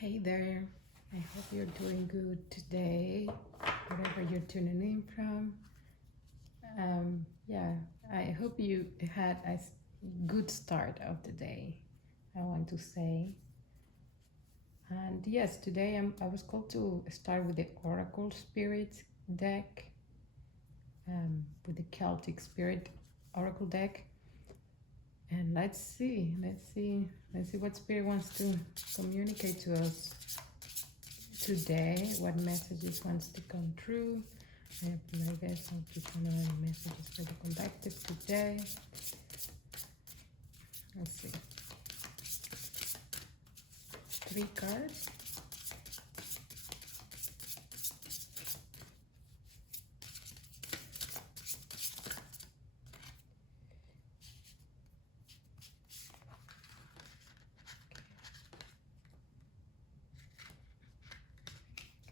Hey there, I hope you're doing good today, wherever you're tuning in from. Yeah, I hope you had a good start of the day, I want to say. And yes, today I was called to start with the Oracle Spirit deck, with the Celtic Spirit Oracle deck. And let's see what Spirit wants to communicate to us today, what messages wants to come through. I guess I'll pick another messages for the collective today. Let's see. 3 cards.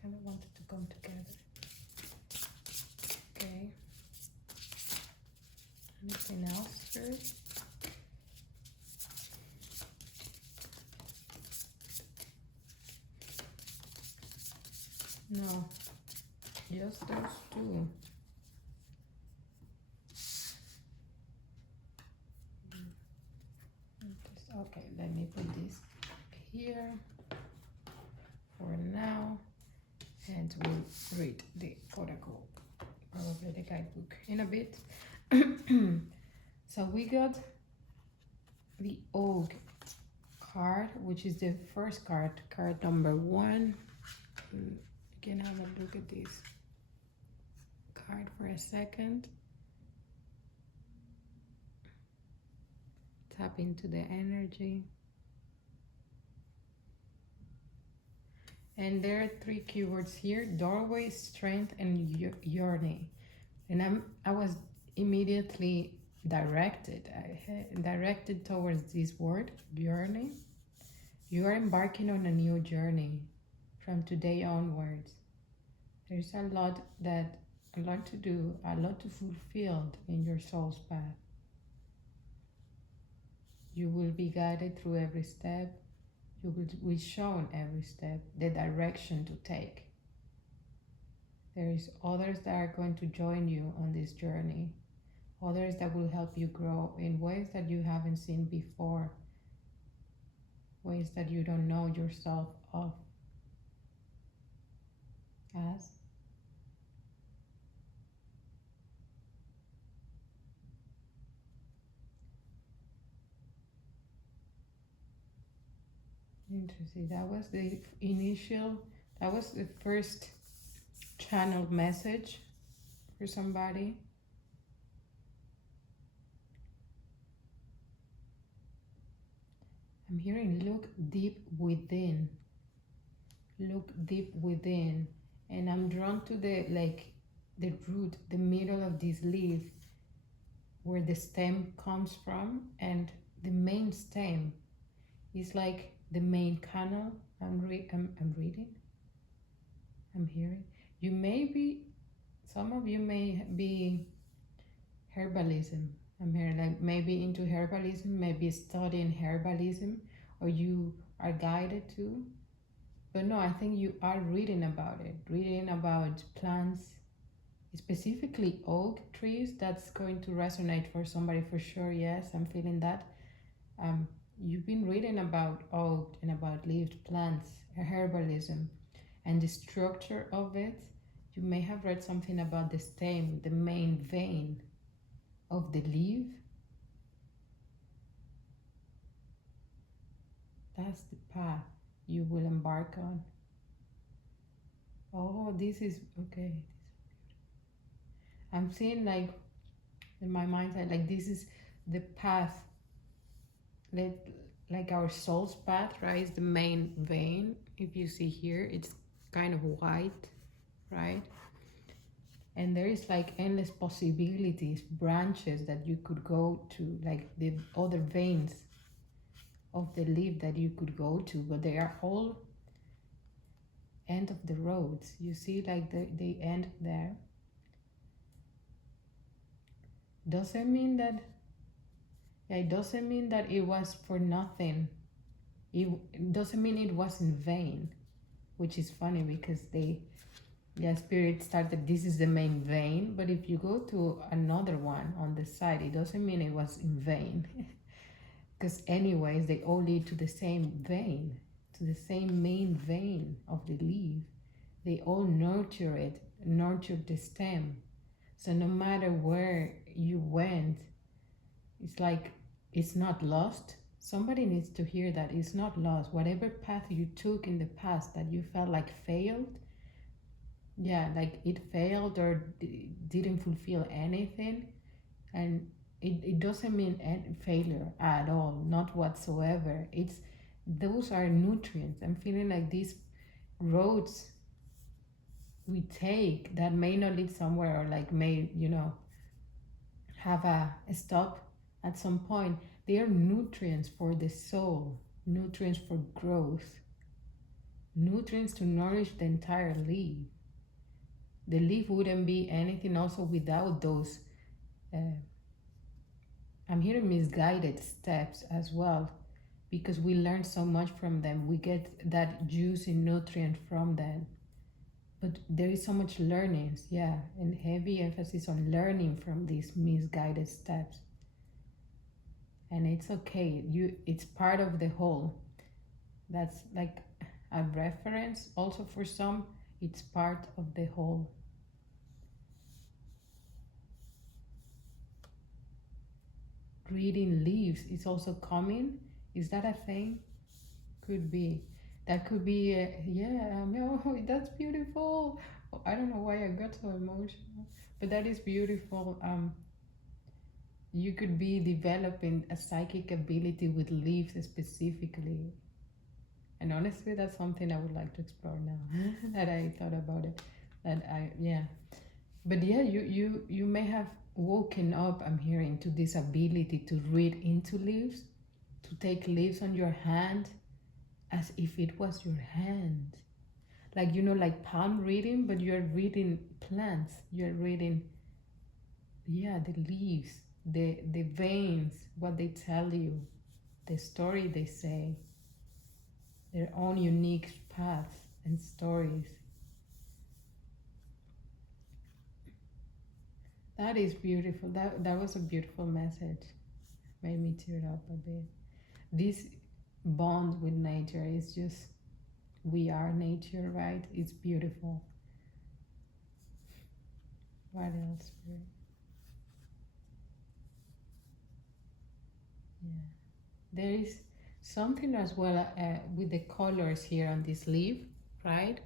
Kind of wanted to come together. Okay. Anything else, first? No, just those 2. Okay, let me put this here for now, and we'll read the oracle, probably the guidebook, in a bit. So we got the Oak card, which is the first card number 1. You can have a look at this card for a second. Tap into the energy. And there are 3 keywords here: doorway, strength, and yearning. And I was immediately directed towards this word, journey. You are embarking on a new journey from today onwards. There's a lot to do, a lot to fulfill in your soul's path. You will be guided through every step. You will be shown every step, the direction to take. There is others that are going to join you on this journey. Others that will help you grow in ways that you haven't seen before. Ways that you don't know yourself of as. Interesting. That was the first channeled message for somebody. I'm hearing look deep within. Look deep within. And I'm drawn to the root, the middle of this leaf, where the stem comes from, and the main stem is like the main canal. I'm reading. I'm hearing. Some of you may be herbalism. I'm hearing like maybe into herbalism, maybe studying herbalism, or you are guided to. But no, I think you are reading about it, reading about plants, specifically oak trees. That's going to resonate for somebody for sure. Yes, I'm feeling that. You've been reading about oak and about leaved plants, herbalism, and the structure of it. You may have read something about the stem, the main vein of the leaf. That's the path you will embark on. Oh, this is okay. I'm seeing like in my mind like this is the path, like our soul's path, right? Is the main vein. If you see here, it's kind of white, right? And there is like endless possibilities, branches that you could go to, like the other veins of the leaf that you could go to, but they are all end of the roads. You see like they end there. Doesn't mean that, yeah, it doesn't mean that it was for nothing. It doesn't mean it was in vain, which is funny because yeah, spirit started, this is the main vein, but if you go to another one on the side, it doesn't mean it was in vain. Because anyways, they all lead to the same vein, to the same main vein of the leaf. They all nurture it, nurture the stem. So no matter where you went, it's like it's not lost. Somebody needs to hear that it's not lost. Whatever path you took in the past that you felt like failed, yeah, like it failed or didn't fulfill anything, and it doesn't mean failure at all, not whatsoever. It's those are nutrients. I'm feeling like these roads we take that may not lead somewhere, or like may, have a stop at some point. They are nutrients for the soul, nutrients for growth, nutrients to nourish the entire leaf. The leaf wouldn't be anything also without those, I'm hearing misguided steps as well, because we learn so much from them. We get that juicy nutrient from them. But there is so much learnings, yeah, and heavy emphasis on learning from these misguided steps. And it's okay. It's part of the whole. That's like a reference also for some. It's part of the whole. Reading leaves is also coming. Is that a thing? Could be. That could be. Yeah. No, that's beautiful. I don't know why I got so emotional, but that is beautiful. You could be developing a psychic ability with leaves specifically, and honestly, that's something I would like to explore now. That I thought about it. That I yeah. But yeah, you may have woken up, I'm hearing, to this ability to read into leaves, to take leaves on your hand as if it was your hand. Like, like palm reading, but you're reading plants. You're reading, yeah, the leaves, the veins, what they tell you, the story they say, their own unique paths and stories. That is beautiful. That was a beautiful message. Made me tear up a bit. This bond with nature is just, we are nature, right? It's beautiful. What else? Yeah. There is something as well with the colors here on this leaf, right?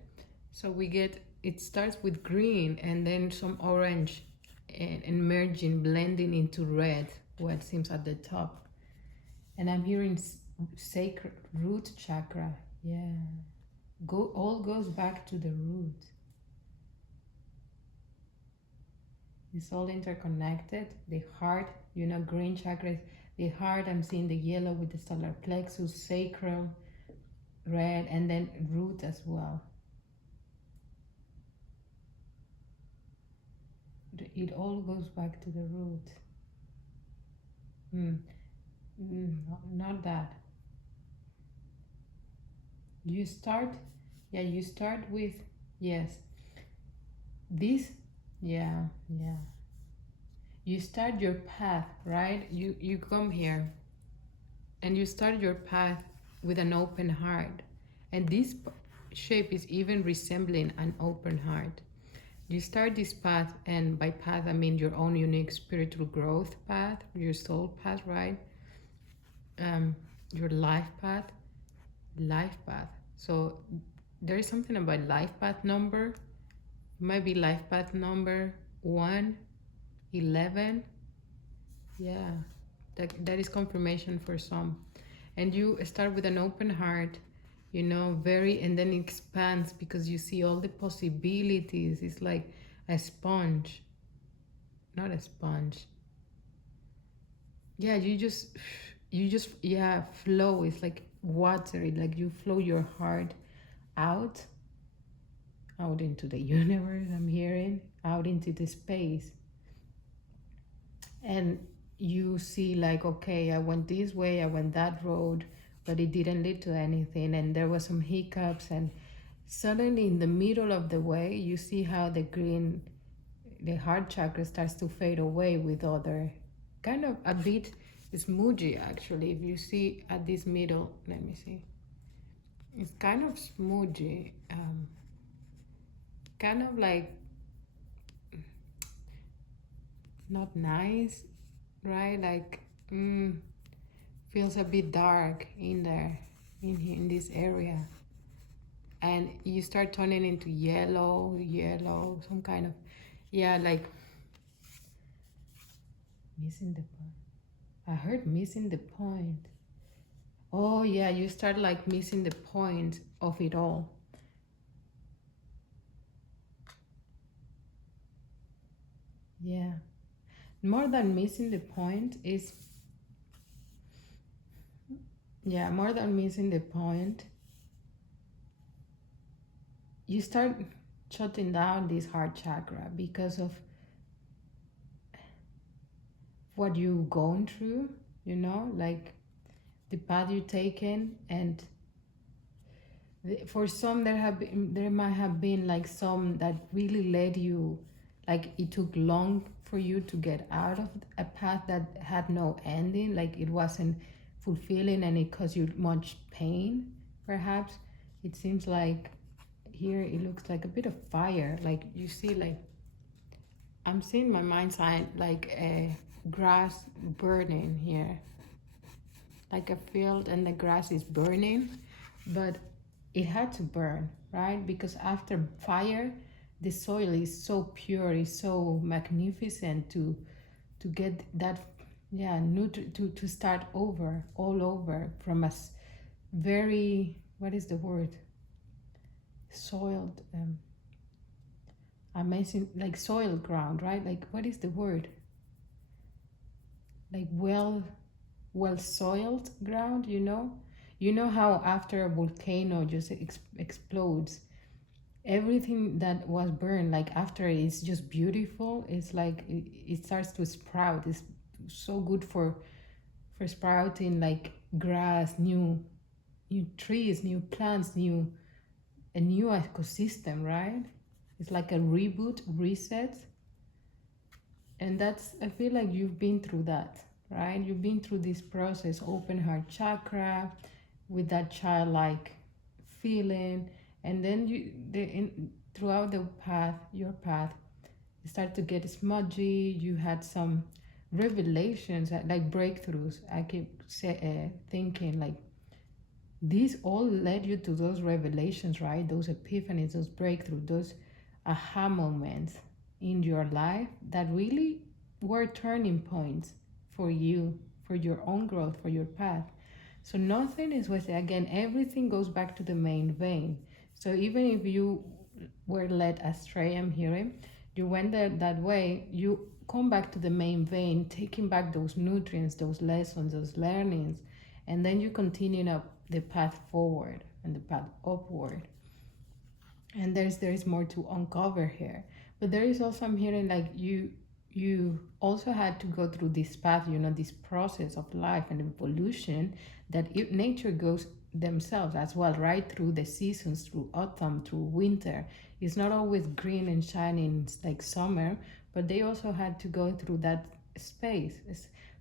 So we get, it starts with green and then some orange and merging, blending into red, what seems at the top. And I'm hearing sacred root chakra. Yeah. All goes back to the root. It's all interconnected. The heart, green chakra, the heart. I'm seeing the yellow with the solar plexus, sacral, red, and then root as well. It all goes back to the root. Not that. You start, yeah, you start with, yes, this, yeah, yeah. You start your path, right? You come here and you start your path with an open heart. And this shape is even resembling an open heart. You start this path, and by path I mean your own unique spiritual growth path, your soul path, right? Your life path. So there is something about life path number. It might be life path number 111. Yeah, that is confirmation for some. And you start with an open heart, very, and then it expands because you see all the possibilities. It's like a sponge, not a sponge. Yeah, you just yeah, flow. It's like water. Like you flow your heart out into the universe. I'm hearing out into the space, and you see like, okay, I went this way, I went that road, but it didn't lead to anything, and there was some hiccups, and suddenly in the middle of the way you see how the heart chakra starts to fade away with other kind of a bit smudgy. Actually, if you see at this middle, let me see, it's kind of smudgy, kind of like not nice, right? Like feels a bit dark in there, in here, in this area, and you start turning into yellow, some kind of, yeah, like missing the point. I heard missing the point. Oh yeah, you start like missing the point of it all. Yeah, more than missing the point is, yeah, more than missing the point, you start shutting down this heart chakra because of what you've gone through, like the path you've taken. And for some, there might have been like some that really led you, like it took long for you to get out of a path that had no ending, like it wasn't fulfilling and it caused you much pain, perhaps. It seems like here it looks like a bit of fire, like you see, like I'm seeing my mind's eye like a grass burning here, like a field and the grass is burning, but it had to burn, right? Because after fire, the soil is so pure, is so magnificent to get that, yeah, to start over, all over from a very, what is the word? Soiled, amazing, like soil ground, right? Like what is the word? Like well soiled ground, how after a volcano just explodes, everything that was burned, like after, it's just beautiful. It's like it starts to sprout. It's so good for sprouting, like grass, new trees, new plants, a new ecosystem, right? It's like a reboot, reset. And that's, I feel like you've been through that, right? You've been through this process, open heart chakra, with that childlike feeling. And then throughout the path, your path, you start to get smudgy. You had some revelations, like breakthroughs. I keep thinking like these all led you to those revelations, right? Those epiphanies, those breakthroughs, those aha moments in your life that really were turning points for you, for your own growth, for your path. So nothing is wasted. Again, everything goes back to the main vein. So even if you were led astray, I'm hearing, you went there that way, you come back to the main vein, taking back those nutrients, those lessons, those learnings, and then you continue up the path forward and the path upward. And there is more to uncover here, but there is also, I'm hearing like you also had to go through this path, this process of life and evolution that nature goes themselves as well, right? Through the seasons, through autumn, through winter. It's not always green and shining like summer, but they also had to go through that space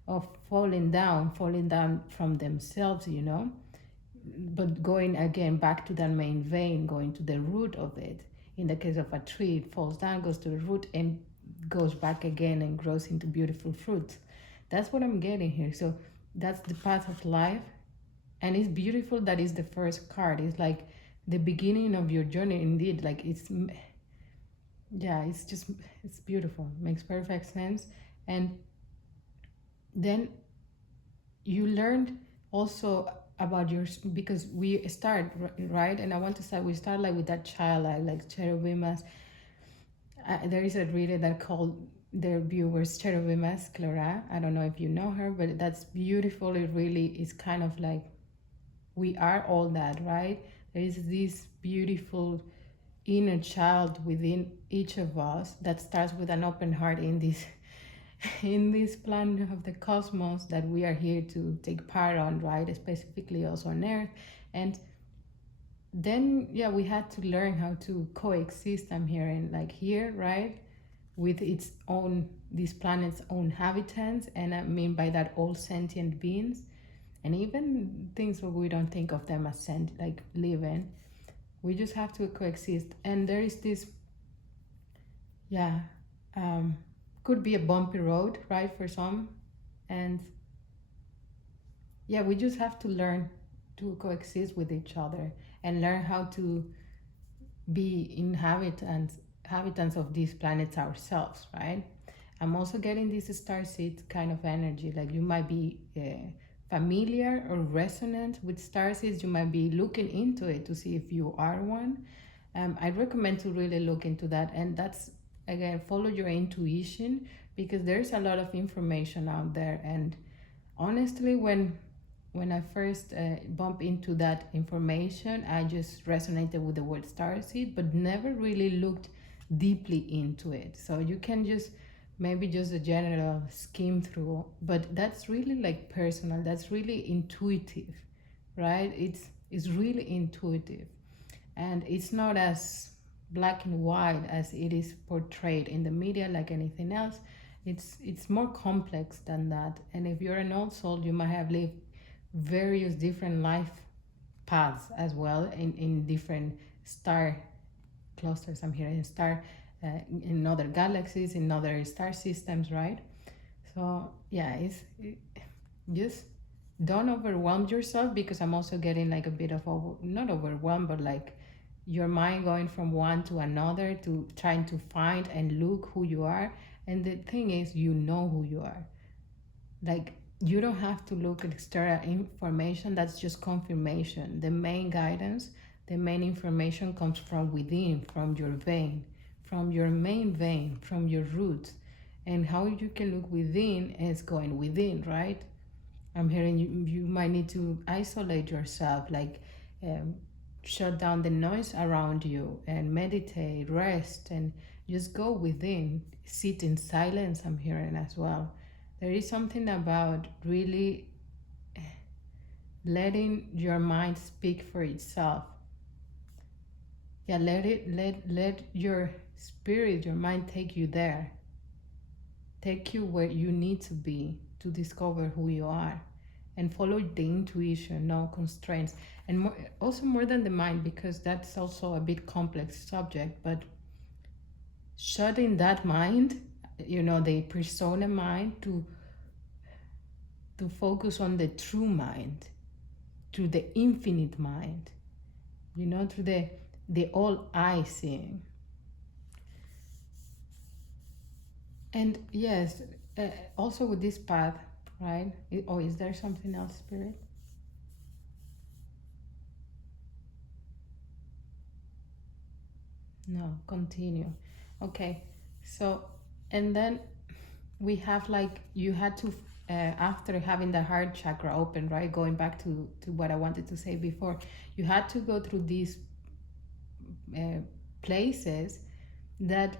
of falling down from themselves, but going again back to that main vein, going to the root of it. In the case of a tree, it falls down, goes to the root, and goes back again and grows into beautiful fruits. That's what I'm getting here. So that's the path of life. And it's beautiful that is the first card. It's like the beginning of your journey indeed. Like it's beautiful. Makes perfect sense. And then you learned also about because we start, right? And I want to start, we start like with that child, like cherubimas. There is a reader that called their viewers cherubimas Clara. I don't know if you know her, but that's beautiful. It really is kind of like we are all that, right? There is this beautiful inner child within each of us that starts with an open heart in this in this plan of the cosmos that we are here to take part on, right? Specifically also on Earth. And then, yeah, we had to learn how to coexist. I'm hearing like here, right? With its own, this planet's own habitants. And I mean by that, all sentient beings. And even things where we don't think of them as like living. We just have to coexist. And there is this, yeah, um, could be a bumpy road, right, for some. And yeah, we just have to learn to coexist with each other and learn how to be inhabitants of these planets ourselves, right? I'm also getting this star seed kind of energy. Like you might be familiar or resonant with star seeds. You might be looking into it to see if you are one. I recommend to really look into that. And that's, again, follow your intuition, because there's a lot of information out there. And honestly, when I first bump into that information, I just resonated with the word starseed, but never really looked deeply into it. So you can just maybe just a general skim through, but that's really like personal. That's really intuitive, right? It's really intuitive, and it's not as black and white as it is portrayed in the media, like anything else. It's more complex than that. And if you're an old soul, you might have lived various different life paths as well in different star clusters. I'm hearing star in other galaxies, in other star systems, right? So yeah, just don't overwhelm yourself, because I'm also getting like a bit of not overwhelmed, but like your mind going from one to another to trying to find and look who you are. And the thing is, you know who you are. Like, you don't have to look at external information. That's just confirmation. The main guidance, the main information comes from within, from your vein, from your main vein, from your roots. And how you can look within is going within, right? I'm hearing you might need to isolate yourself, like um, shut down the noise around you and meditate, rest, and just go within. Sit in silence, I'm hearing as well. There is something about really letting your mind speak for itself. Yeah, let your spirit, your mind take you there. Take you where you need to be to discover who you are, and follow the intuition, no constraints. And more, also more than the mind, because that's also a bit complex subject, but shutting that mind, the persona mind, to focus on the true mind, to the infinite mind, to the all eye seeing. And yes, also with this path, right? Is there something else, Spirit? No, continue. Okay, so, and then we have like, you had to, after having the heart chakra open, right? Going back to what I wanted to say before, you had to go through these places that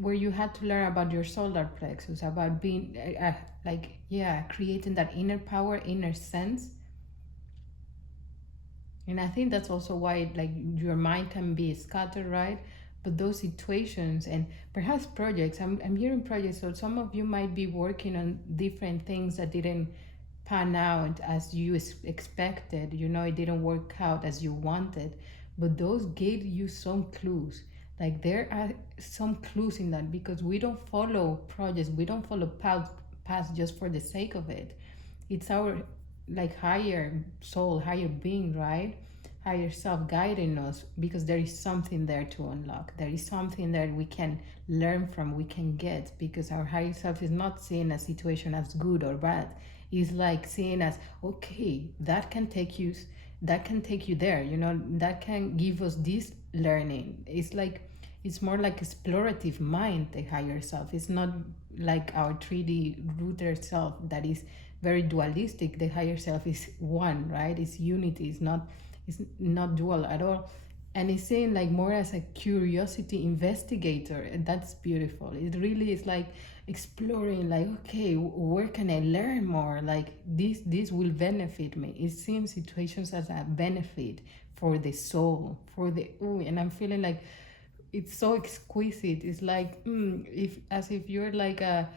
where you had to learn about your solar plexus, about being creating that inner power, inner sense. And I think that's also why like your mind can be scattered, right? But those situations and perhaps projects, I'm hearing projects, so some of you might be working on different things that didn't pan out as you expected, it didn't work out as you wanted, but those gave you some clues. Like there are some clues in that, because we don't follow projects, we don't follow paths just for the sake of it. It's our like higher soul, higher being, right? Higher self guiding us, because there is something there to unlock. There is something that we can learn from, we can get, because our higher self is not seeing a situation as good or bad. It's like seeing as, okay, that can take you there, that can give us this learning. It's more like explorative mind, the higher self. It's not like our 3D rooted self that is very dualistic. The higher self is one, right? It's unity. It's not dual at all. And it's saying like more as a curiosity investigator, and that's beautiful. It really is like exploring, like, okay, where can I learn more? Like, this will benefit me. It seems situations as a benefit for the soul, for the ooh, and I'm feeling like it's so exquisite. It's like if as if you're like a,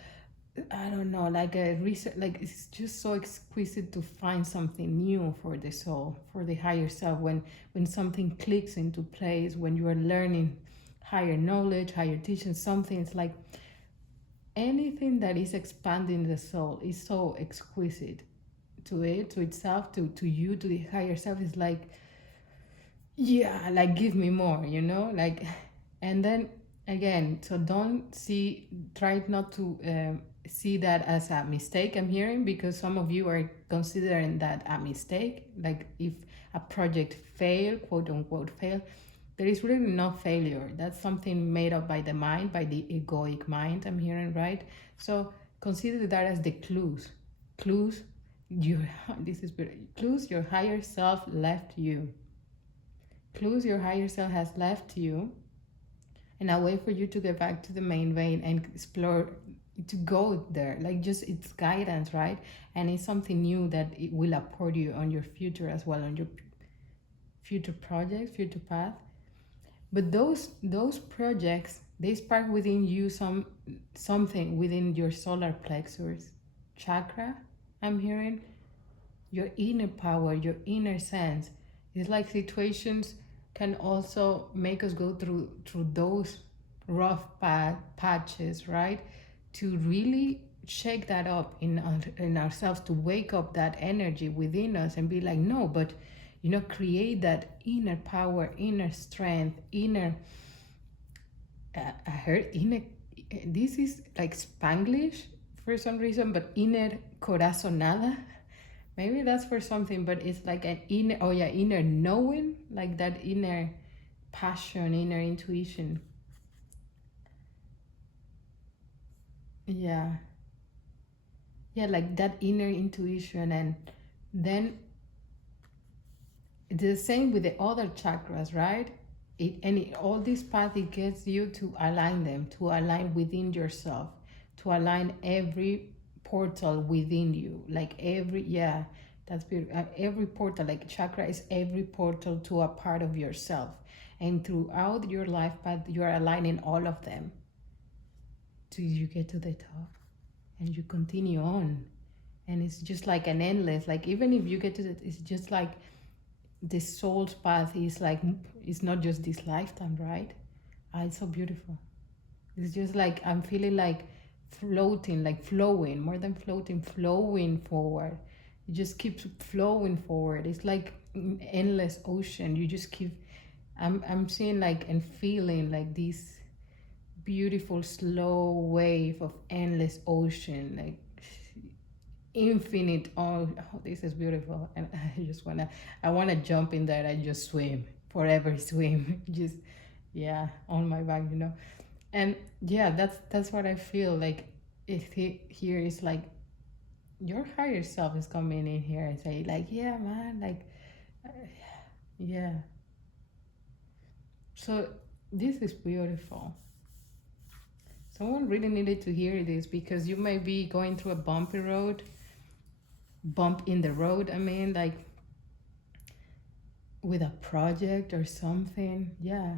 I don't know, like a research, like it's just so exquisite to find something new for the soul, for the higher self. When something clicks into place, when you are learning higher knowledge, higher teaching, something, it's like anything that is expanding the soul is so exquisite to it, to itself, to you, to the higher self. Is like, yeah, like give me more, like, and then again, so don't see, try not to see that as a mistake, I'm hearing, because some of you are considering that a mistake, like if a project fail, quote unquote fail. There is really no failure. That's something made up by the mind, by the egoic mind, I'm hearing, right? So consider that as the clues your this is clues your higher self left you, clues your higher self has left you, and a way for you to get back to the main vein and explore, to go there, like just it's guidance, right? And it's something new that it will support you on your future as well, on your future projects, future path. But those projects, they spark within you something within your solar plexus chakra, I'm hearing, your inner power, your inner sense. It's like situations can also make us go through those rough patches, right? To really shake that up in ourselves, to wake up that energy within us and be like, no, but create that inner power, inner strength, inner. I heard inner. This is like Spanglish for some reason, but inner corazonada. Maybe that's for something, but it's like an inner, oh yeah, inner knowing, like that inner passion, inner intuition. Yeah. Yeah, like that inner intuition. And then it's the same with the other chakras, right? All this path, it gets you to align them, to align within yourself, to align every portal within you, like every, yeah, that's beautiful. Every portal, like chakra is every portal to a part of yourself, and throughout your life path, you are aligning all of them till you get to the top, and you continue on, and it's just like an endless, like even if you get to it's just like the soul's path is like, it's not just this lifetime, right? It's so beautiful. It's just like I'm feeling like floating, like flowing, more than floating, flowing forward. You just keep flowing forward. It's like an endless ocean. You just keep. I'm seeing like and feeling like this beautiful slow wave of endless ocean, like infinite. Oh, this is beautiful, and I wanna jump in there and just swim forever, swim, just, yeah, on my back. And yeah, that's what I feel like. If here is like your higher self is coming in here and say like, yeah, man, like, uh, yeah. So this is beautiful. Someone really needed to hear this, because you may be going through a bumpy road, bump in the road, I mean, like with a project or something. Yeah,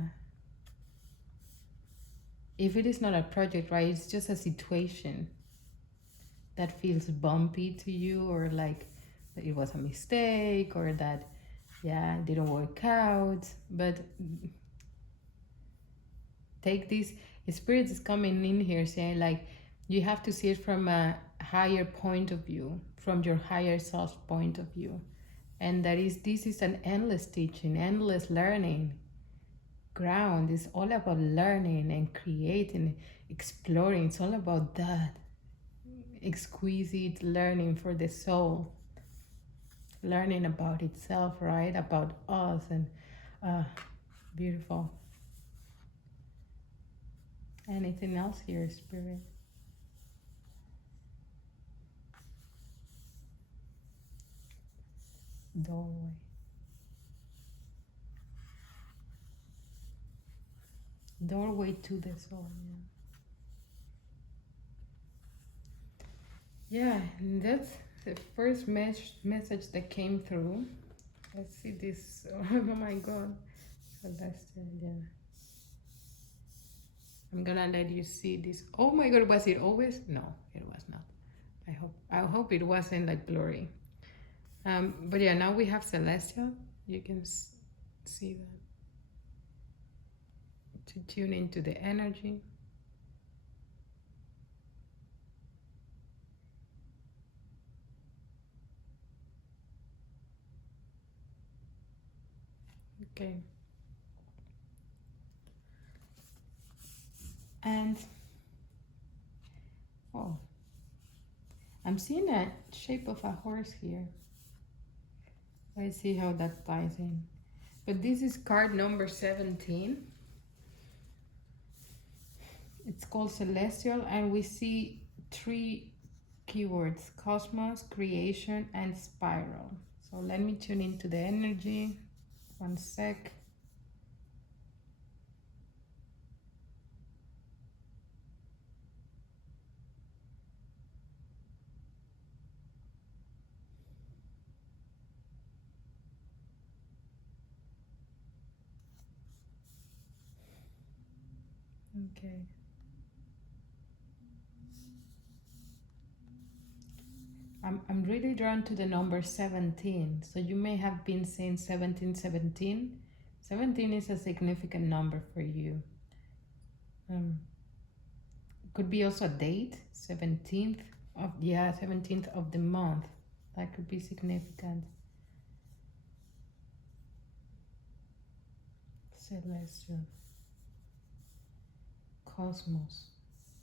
if it is not a project, right, it's just a situation that feels bumpy to you, or like that it was a mistake, or that, yeah, it didn't work out. But take this, spirit is coming in here saying like, you have to see it from a higher point of view, from your higher self point of view. And this is an endless teaching, endless learning ground. Is all about learning and creating, exploring. It's all about that exquisite learning for the soul, learning about itself, right, about us. And uh beautiful. Anything else here, spirit? Doorway. Doorway to the soul, yeah. Yeah, and that's the first message that came through. Let's see this. Oh my god. Celestial, yeah. I'm gonna let you see this. Oh my god, was it always? No, it was not. I hope it wasn't like blurry. But yeah, now we have celestial. You can see that to tune into the energy. Okay. And oh, I'm seeing a shape of a horse here. Let's see how that ties in. But this is card number 17. It's called Celestial, and we see three keywords: cosmos, creation, and spiral. So let me tune into the energy. One sec. Okay. I'm really drawn to the number 17. So you may have been saying 1717. 17 is a significant number for you. Um, could be also a date, 17th of the month. That could be significant. Celestial, cosmos,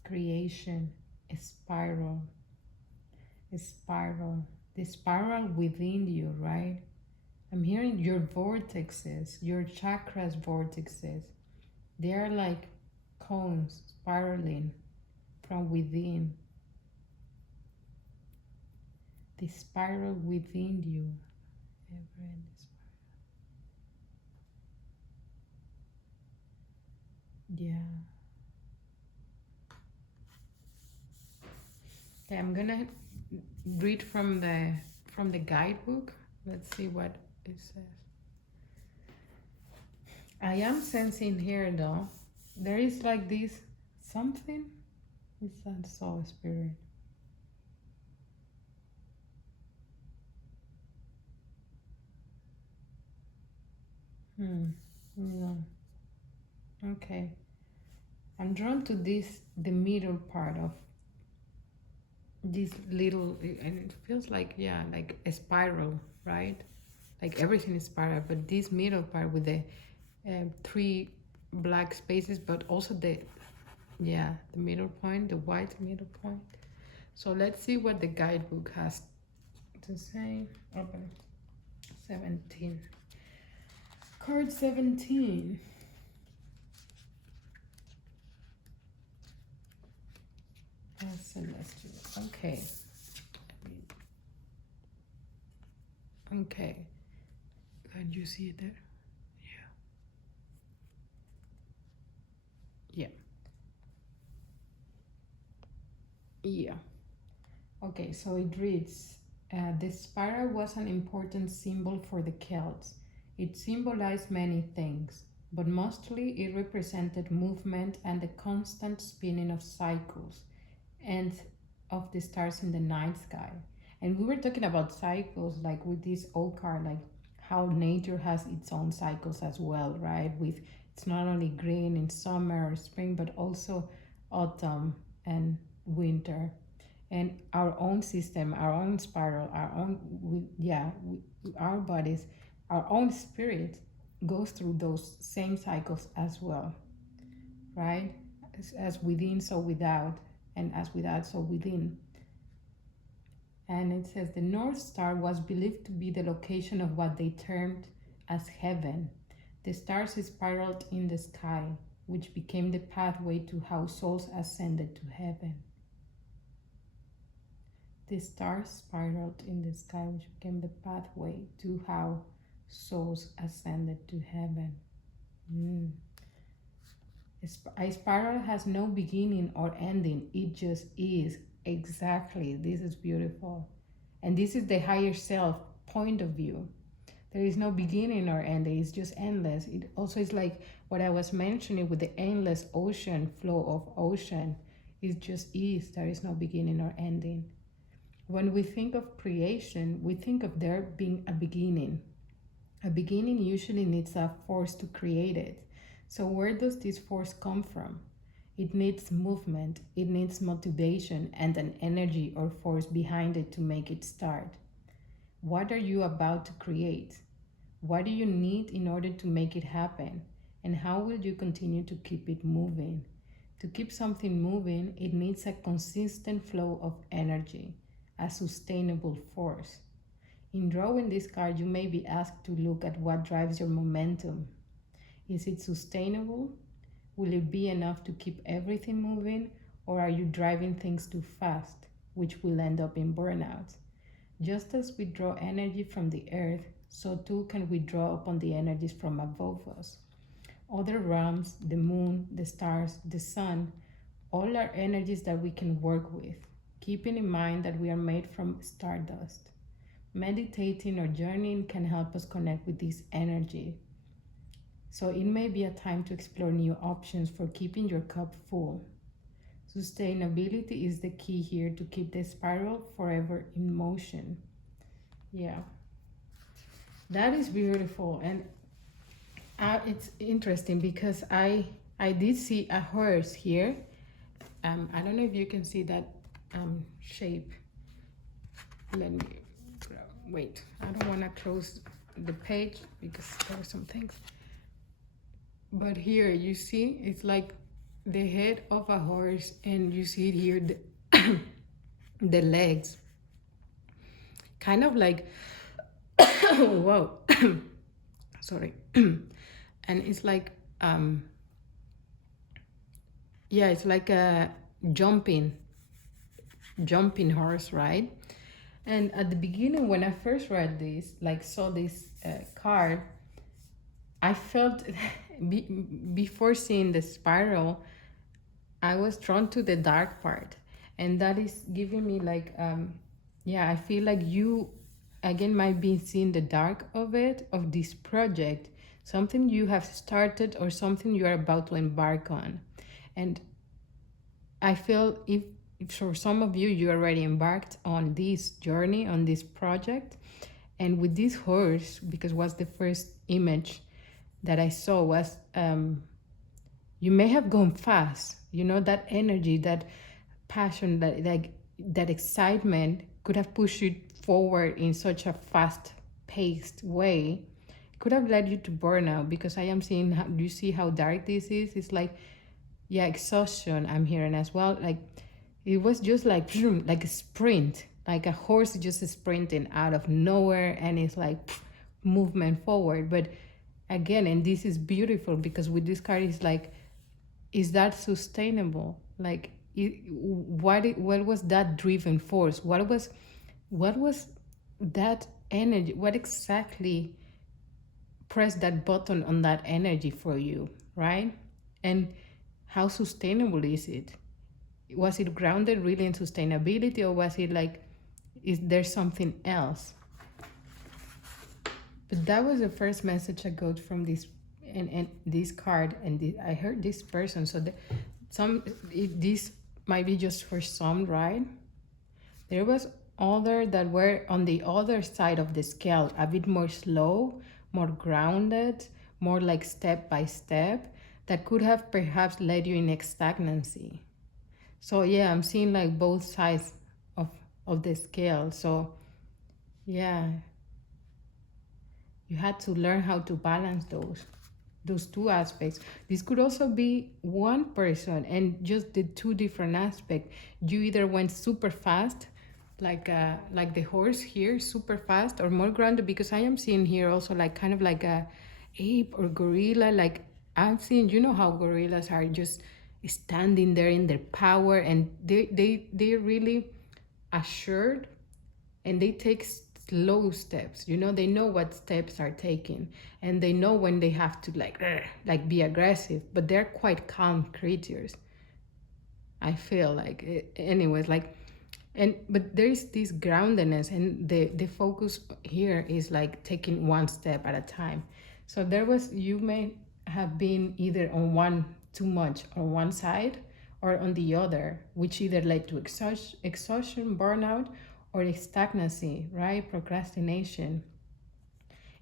creation, a spiral, the spiral within you, right? I'm hearing your vortexes, your chakras vortexes. They are like cones spiraling from within. The spiral within you. Yeah. Okay, I'm gonna read from the guidebook. Let's see what it says. I am sensing here though, there is like this something. Is that soul spirit? No. Okay. I'm drawn to this, the middle part of this little, and it feels like, yeah, like a spiral, right? Like everything is spiral, but this middle part with the three black spaces, but also the middle point, the white middle point. So let's see what the guidebook has to say. Open 17. Card 17. Celestial. Okay. Okay. Can you see it there? Yeah. Yeah. Okay, so it reads, the spiral was an important symbol for the Celts. It symbolized many things, but mostly it represented movement and the constant spinning of cycles and of the stars in the night sky. And we were talking about cycles, like with this old card, like how nature has its own cycles as well, right? With it's not only green in summer or spring, but also autumn and winter, and our own system, our own spiral, our own, our bodies, our own spirit goes through those same cycles as well, right? As within, so without, and as without, so within. And it says the North Star was believed to be the location of what they termed as heaven. The stars spiraled in the sky, which became the pathway to how souls ascended to heaven. The stars spiraled in the sky, which became the pathway to how souls ascended to heaven. A spiral has no beginning or ending, it just is. Exactly. This is beautiful. And this is the higher self point of view. There is no beginning or end. It's just endless. It also is like what I was mentioning with the endless ocean flow of ocean. It just is. There is no beginning or ending. When we think of creation, we think of there being a beginning. A beginning usually needs a force to create it. So, where does this force come from? It needs movement, it needs motivation, and an energy or force behind it to make it start. What are you about to create? What do you need in order to make it happen? And how will you continue to keep it moving? To keep something moving, it needs a consistent flow of energy, a sustainable force. In drawing this card, you may be asked to look at what drives your momentum. Is it sustainable? Will it be enough to keep everything moving? Or are you driving things too fast, which will end up in burnout? Just as we draw energy from the earth, so too can we draw upon the energies from above us. Other realms, the moon, the stars, the sun, all are energies that we can work with, keeping in mind that we are made from stardust. Meditating or journeying can help us connect with this energy. So it may be a time to explore new options for keeping your cup full. Sustainability is the key here to keep the spiral forever in motion. Yeah, that is beautiful. And it's interesting because I did see a horse here. I don't know if you can see that shape. Let me wait. I don't want to close the page because there are some things. But here you see it's like the head of a horse, and you see it here the, the legs, kind of like whoa, sorry, and it's like yeah, it's like a jumping horse, right? And at the beginning, when I first read this, like saw this card, I felt before seeing the spiral, I was drawn to the dark part, and that is giving me like yeah, I feel like you again might be seeing the dark of it, of this project, something you have started or something you are about to embark on. And I feel if for some of you, you already embarked on this journey, on this project. And with this horse, because was the first image that I saw, was you may have gone fast. You know, that energy, that passion, that like that excitement could have pushed you forward in such a fast paced way, could have led you to burnout, because I am seeing how you see how dark this is. It's like, yeah, exhaustion I'm hearing as well. Like it was just like like a sprint, like a horse just sprinting out of nowhere, and it's like movement forward. But again, and this is beautiful because with this card, it's like, is that sustainable? Like what was that driven force? What was that energy? What exactly pressed that button on that energy for you, right? And how sustainable is it? Was it grounded really in sustainability, or was it like, is there something else? But that was the first message I got from this and this card, and I heard this person. So this might be just for some, right? There was other that were on the other side of the scale, a bit more slow, more grounded, more like step by step, that could have perhaps led you in stagnancy. So yeah, I'm seeing like both sides of the scale. So yeah, you had to learn how to balance those two aspects. This could also be one person and just the two different aspects. You either went super fast, like the horse here, super fast, or more grounded, because I am seeing here also like kind of like a ape or gorilla. Like I'm seeing, you know how gorillas are just standing there in their power, and they're really assured, and they take slow steps. You know, they know what steps are taken, and they know when they have to like be aggressive, but they're quite calm creatures. I feel like anyways, like And but there is this groundedness, and the focus here is like taking one step at a time. So there was, you may have been either on one too much on one side or on the other, which either led to exhaustion, burnout, or stagnancy, right? Procrastination.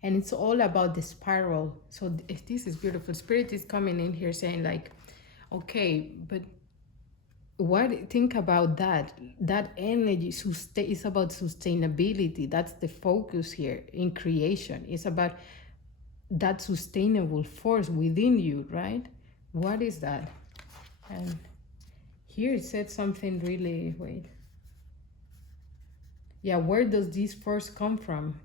And it's all about the spiral. So this is beautiful. Spirit is coming in here saying like, okay, but what, think about that energy is about sustainability. That's the focus here in creation. It's about that sustainable force within you, right? What is that? And here it said something really, wait, yeah, where does this force come from?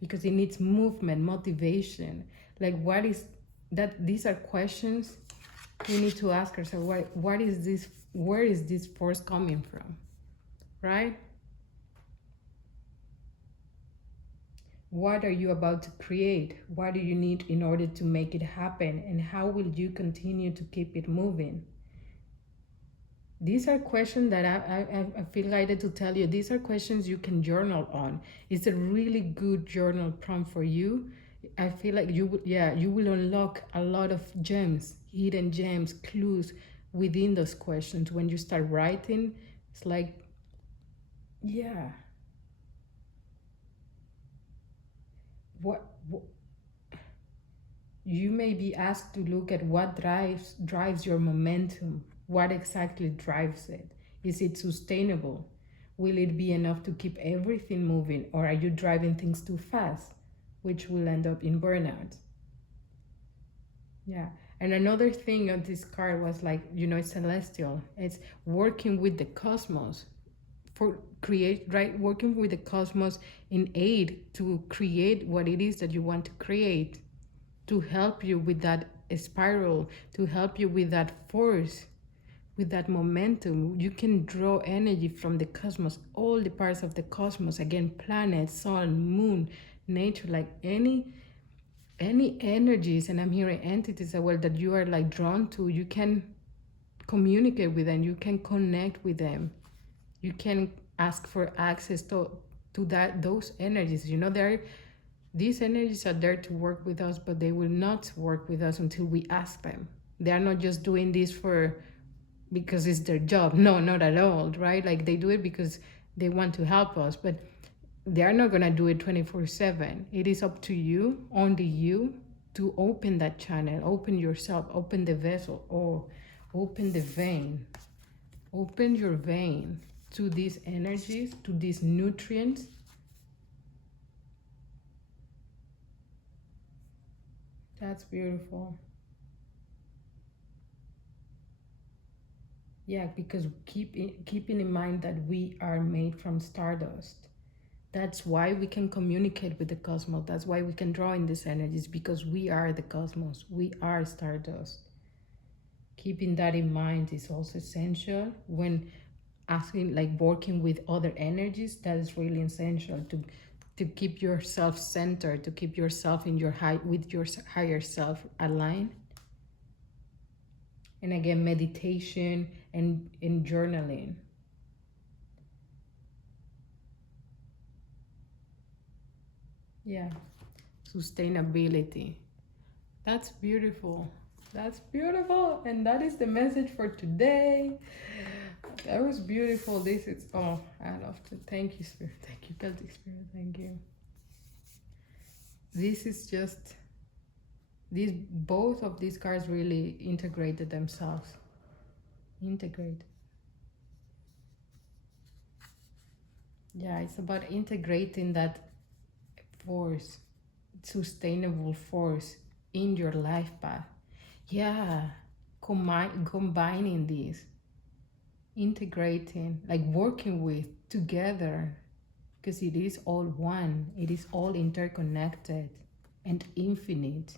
Because it needs movement, motivation. Like, what is that? These are questions we need to ask ourselves. What is this? Where is this force coming from? Right? What are you about to create? What do you need in order to make it happen? And how will you continue to keep it moving? These are questions that I feel guided to tell you. These are questions you can journal on. It's a really good journal prompt for you. I feel like you will unlock a lot of gems, hidden gems, clues within those questions. When you start writing, it's like, yeah, what you may be asked to look at what drives your momentum. What exactly drives it? Is it sustainable? Will it be enough to keep everything moving, or are you driving things too fast, which will end up in burnout? Yeah. And another thing on this card was like, it's celestial. It's working with the cosmos for create, right? Working with the cosmos in aid to create what it is that you want to create, to help you with that spiral, to help you with that force, with that momentum. You can draw energy from the cosmos, all the parts of the cosmos, again, planet, sun, moon, nature, like any energies, and I'm hearing entities as well, that you are like drawn to. You can communicate with them, you can connect with them, you can ask for access to those energies. These energies are there to work with us, but they will not work with us until we ask them. They are not just doing this because it's their job. No, not at all, right? Like, they do it because they want to help us, but they are not going to do it 24/7. It is up to you, only you, to open that channel, open yourself, open the vessel, or open the vein. Open your vein to these energies, to these nutrients. That's beautiful. Yeah, because keeping in mind that we are made from stardust. That's why we can communicate with the cosmos. That's why we can draw in these energies, because we are the cosmos. We are stardust. Keeping that in mind is also essential when asking, like, working with other energies. That is really essential to keep yourself centered, to keep yourself in your with your higher self aligned. And again, meditation and journaling. Yeah, sustainability. That's beautiful. That's beautiful. And that is the message for today. That was beautiful. This is, oh, I love to thank you, Spirit. Thank you, Celtic Spirit. Thank you. This is just, these, both of these cards really integrated themselves. Integrate. Yeah, it's about integrating that force, sustainable force in your life path. Yeah, combining these, integrating, like working with together, because it is all one, it is all interconnected and infinite.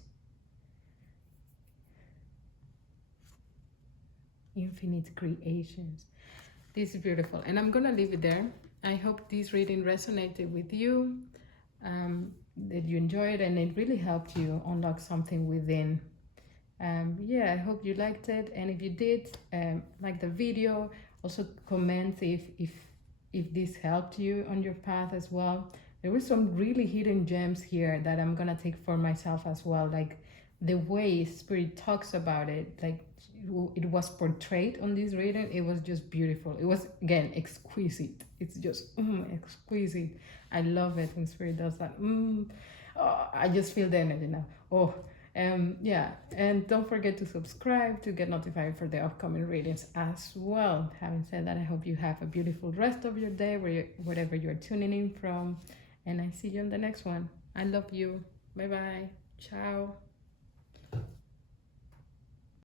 Infinite creations. This is beautiful, and I'm gonna leave it there. I hope this reading resonated with you, that you enjoyed, and it really helped you unlock something within. Yeah, I hope you liked it, and if you did, like the video, also comment if if this helped you on your path as well. There were some really hidden gems here that I'm gonna take for myself as well. Like the way Spirit talks about it, like it was portrayed on this reading, it was just beautiful. It was, again, exquisite. It's just exquisite. I love it when Spirit does that. Oh, I just feel the energy now. Oh, yeah, and don't forget to subscribe to get notified for the upcoming readings as well. Having said that, I hope you have a beautiful rest of your day, wherever you're tuning in from, and I see you in the next one. I love you. Bye bye. Ciao.